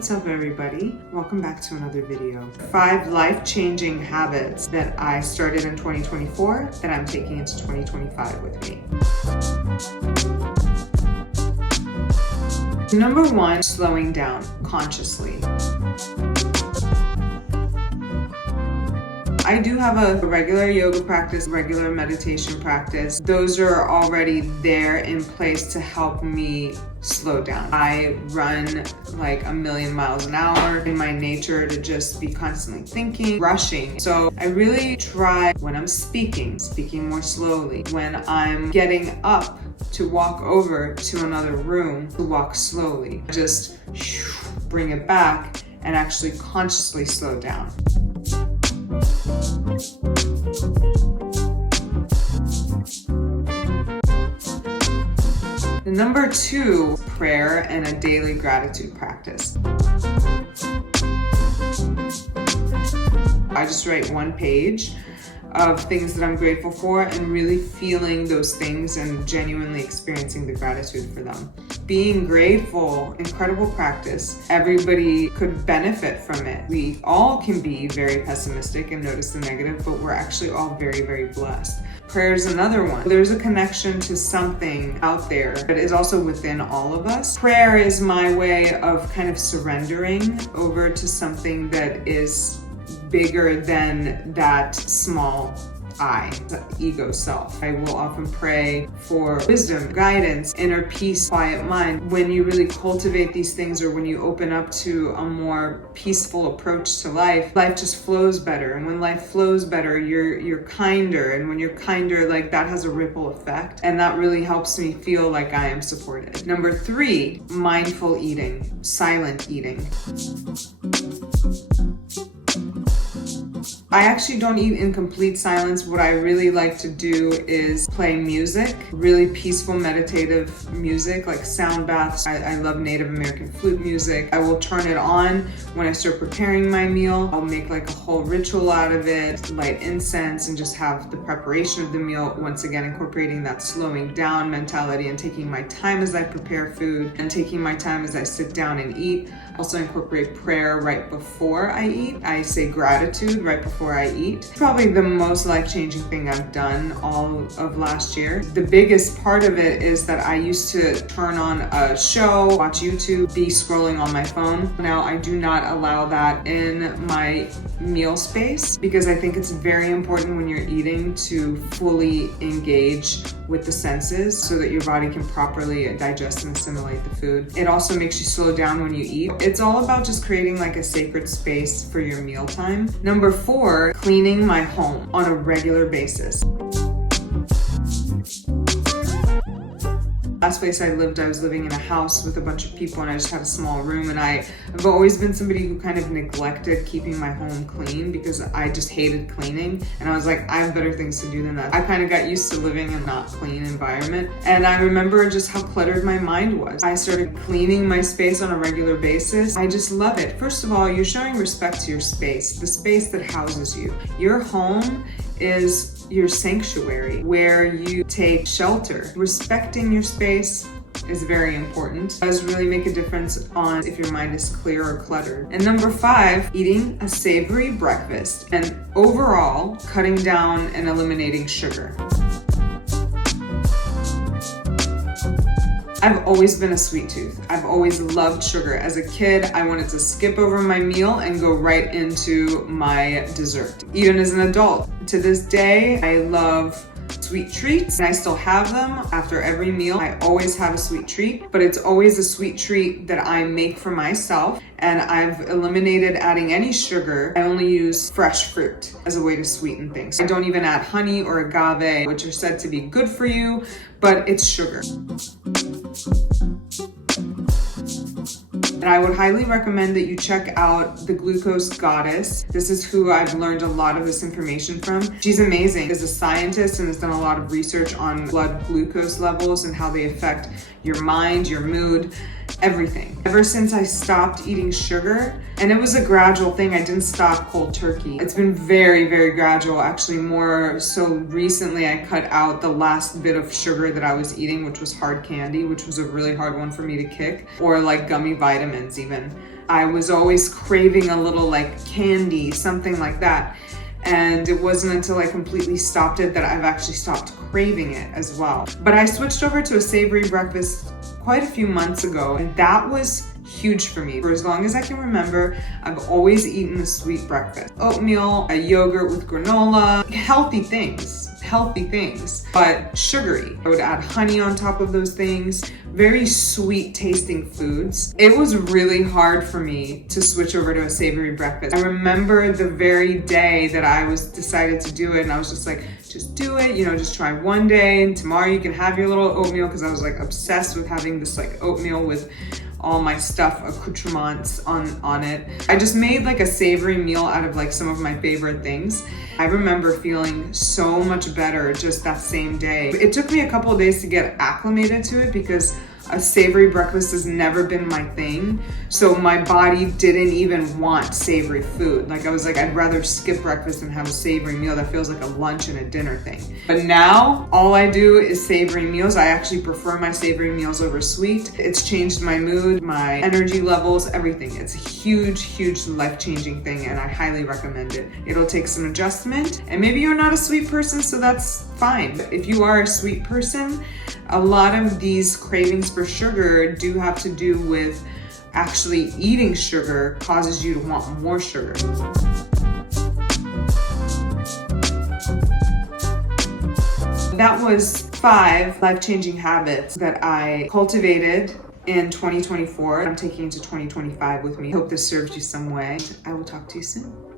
What's up, everybody? Welcome back to another video. 5 life-changing habits that I started in 2024 that I'm taking into 2025 with me. Number 1, slowing down consciously. I do have a regular yoga practice, regular meditation practice. Those are already there in place to help me slow down. I run like a million miles an hour in my nature to just be constantly thinking, rushing. So I really try when I'm speaking more slowly. When I'm getting up to walk over to another room, to walk slowly. Just bring it back and actually consciously slow down. Number 2, prayer and a daily gratitude practice. I just write 1 page of things that I'm grateful for and really feeling those things and genuinely experiencing the gratitude for them. Being grateful, incredible practice. Everybody could benefit from it. We all can be very pessimistic and notice the negative, but we're actually all very, very blessed. Prayer is another one. There's a connection to something out there that is also within all of us. Prayer is my way of kind of surrendering over to something that is bigger than that small I, the ego self. I will often pray for wisdom, guidance, inner peace, quiet mind. When you really cultivate these things, or when you open up to a more peaceful approach to life, life just flows better. And when life flows better, you're kinder. And when you're kinder, like that has a ripple effect. And that really helps me feel like I am supported. Number 3, mindful eating, silent eating. I actually don't eat in complete silence. What I really like to do is play music, really peaceful, meditative music, like sound baths. I love Native American flute music. I will turn it on when I start preparing my meal. I'll make like a whole ritual out of it, light incense, and just have the preparation of the meal. Once again, incorporating that slowing down mentality and taking my time as I prepare food and taking my time as I sit down and eat. Also incorporate prayer right before I eat. I say gratitude right before I eat. Probably the most life-changing thing I've done all of last year. The biggest part of it is that I used to turn on a show, watch YouTube, be scrolling on my phone. Now I do not allow that in my meal space because I think it's very important when you're eating to fully engage with the senses so that your body can properly digest and assimilate the food. It also makes you slow down when you eat. It's all about just creating like a sacred space for your mealtime. Number 4, cleaning my home on a regular basis. Last place I lived, I was living in a house with a bunch of people and I just had a small room, and I've always been somebody who kind of neglected keeping my home clean because I just hated cleaning, and I was like, I have better things to do than that. I kind of got used to living in a not clean environment, and I remember just how cluttered my mind was. I started cleaning my space on a regular basis. I just love it. First of all, you're showing respect to your space, the space that houses you. Your home is your sanctuary where you take shelter. Respecting your space is very important. It does really make a difference on if your mind is clear or cluttered. And number 5, eating a savory breakfast and overall cutting down and eliminating sugar. I've always been a sweet tooth. I've always loved sugar. As a kid, I wanted to skip over my meal and go right into my dessert. Even as an adult, to this day, I love sweet treats, and I still have them after every meal. I always have a sweet treat, but it's always a sweet treat that I make for myself, and I've eliminated adding any sugar. I only use fresh fruit as a way to sweeten things. I don't even add honey or agave, which are said to be good for you, but it's sugar. And I would highly recommend that you check out the Glucose Goddess. This is who I've learned a lot of this information from. She's amazing as a scientist and has done a lot of research on blood glucose levels and how they affect your mind, your mood, everything. Ever since I stopped eating sugar, and it was a gradual thing, I didn't stop cold turkey. It's been very, very gradual. Actually, more so recently, I cut out the last bit of sugar that I was eating, which was hard candy, which was a really hard one for me to kick, or like gummy vitamins even. I was always craving a little like candy, something like that. And it wasn't until I completely stopped it that I've actually stopped craving it as well. But I switched over to a savory breakfast quite a few months ago, and that was huge for me. For as long as I can remember, I've always eaten a sweet breakfast. Oatmeal, a yogurt with granola, healthy things, but sugary. I would add honey on top of those things, very sweet tasting foods. It was really hard for me to switch over to a savory breakfast. I remember the very day that I was decided to do it, and I was just like, just do it, you know, just try one day, and tomorrow you can have your little oatmeal, because I was like obsessed with having this like oatmeal with all my stuff, accoutrements on it. I just made like a savory meal out of like some of my favorite things. I remember feeling so much better just that same day. It took me a couple of days to get acclimated to it because a savory breakfast has never been my thing. So my body didn't even want savory food. Like I was like, I'd rather skip breakfast and have a savory meal that feels like a lunch and a dinner thing. But now all I do is savory meals. I actually prefer my savory meals over sweet. It's changed my mood, my energy levels, everything. It's a huge, huge life-changing thing, and I highly recommend it. It'll take some adjustment, and maybe you're not a sweet person, so that's fine. But if you are a sweet person, a lot of these cravings for sugar do have to do with actually eating sugar causes you to want more sugar. That was 5 life-changing habits that I cultivated in 2024. I'm taking into 2025 with me. Hope this served you some way. I will talk to you soon.